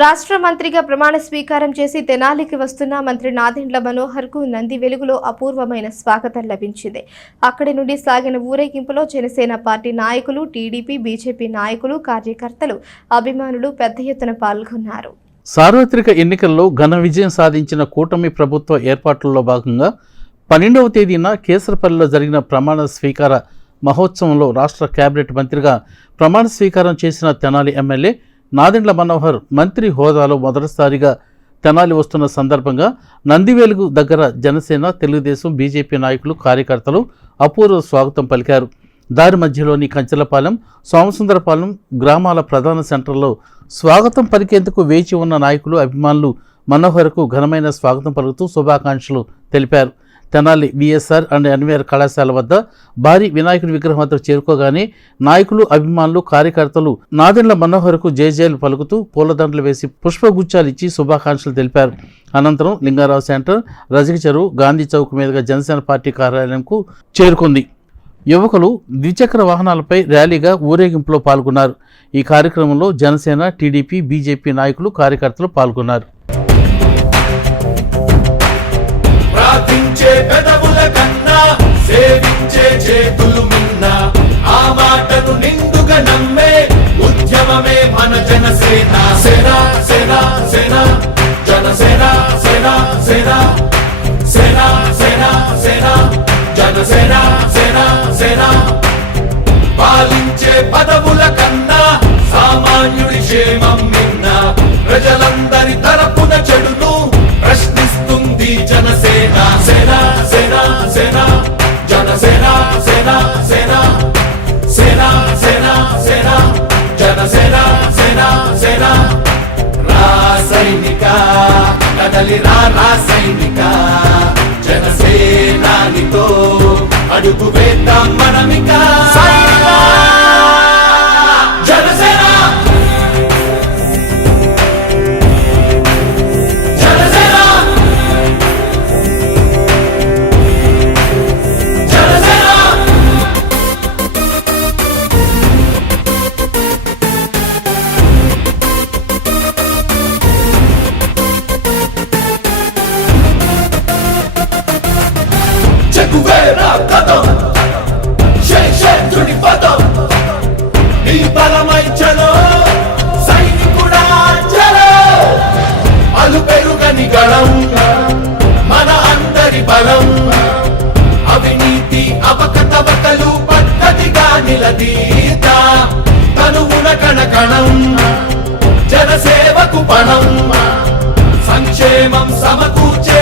రాష్ట్ర మంత్రిగా ప్రమాణ స్వీకారం చేసి తెనాలికి వస్తున్న మంత్రి నాదెండ్ల మనోహర్ కు నంది వెలుగులో అపూర్వమైన స్వాగతం లభించింది. అక్కడి నుండి సాగిన ఊరేగింపులో జనసేన పార్టీ నాయకులు, టీడీపీ, బీజేపీ నాయకులు, కార్యకర్తలు, అభిమానులు పెద్ద ఎత్తున పాల్గొన్నారు. సార్వత్రిక ఎన్నికల్లో ఘన విజయం సాధించిన కూటమి ప్రభుత్వ ఏర్పాట్లలో భాగంగా 12వ తేదీన కేసరపల్లిలో జరిగిన ప్రమాణ స్వీకార మహోత్సవంలో రాష్ట్ర కేబినెట్ మంత్రిగా ప్రమాణ స్వీకారం చేసిన తెనాలి ఎమ్మెల్యే నాదెండ్ల మనోహర్ మంత్రి హోదాలో మొదటిసారిగా తెనాలి వస్తున్న సందర్భంగా నందివేలుగు దగ్గర జనసేన, తెలుగుదేశం, బీజేపీ నాయకులు, కార్యకర్తలు అపూర్వ స్వాగతం పలికారు. దారి మధ్యలోని కంచెలపాలెం, సోమసుందరపాలెం గ్రామాల ప్రధాన సెంటర్లో స్వాగతం పలికేందుకు వేచి ఉన్న నాయకులు, అభిమానులు మనోహర్కు ఘనమైన స్వాగతం పలుకుతూ శుభాకాంక్షలు తెలిపారు. తెనాలి విఎస్ఆర్ అండ్ ఎన్వీఆర్ కళాశాల వద్ద భారీ వినాయకుడి విగ్రహం వద్ద చేరుకోగానే నాయకులు, అభిమానులు, కార్యకర్తలు నాదెండ్ల మనోహర్కు జయజయలు పలుకుతూ పూలదండలు వేసి పుష్పగుచ్చాలు ఇచ్చి శుభాకాంక్షలు తెలిపారు. అనంతరం లింగారావు సెంటర్, రజక చెరువు, గాంధీ చౌక్ మీదుగా జనసేన పార్టీ కార్యాలయంకు చేరుకుంది. యువకులు ద్విచక్ర వాహనాలపై ర్యాలీగా ఊరేగింపులో పాల్గొన్నారు. ఈ కార్యక్రమంలో జనసేన, టీడీపీ, బీజేపీ నాయకులు, కార్యకర్తలు పాల్గొన్నారు. ప్రార్థించే పెదవుల కన్నా సేవించే చేతులు మిన్న, ఆ మాటను నిండుగా నమ్మే ఉద్యమమే మన జనసేన. సేన సేన సేన జనసేన, సేన సేన సేన సేన సేన జనసేన, సేన సేన. పాలించే పదవుల కన్నా సామాన్యుడి క్షేమం మిన్న, ప్రజలందరి తరపున చెడును ప్రశ్నిస్తుంది జనసేన. సేన సేన సేన జనసేన, సేన సేన సేన సేన సేన జనసేన, సేన సేన. రాసైనిక కదలి రాసైనిక, జనసేనానితో అడుగు వేద్దాం మనమిక. జనసేన కథం శేషుడి పదం నీ బలమై చలో సైనికుడా చలో. అలు పెరుగని గళం మన అందరి బలం, అవినీతి అవకతవకలు పద్ధతిగా నిలదీత, తనువున కణకణం జనసేవకు పణం, సంక్షేమం సమకూర్చే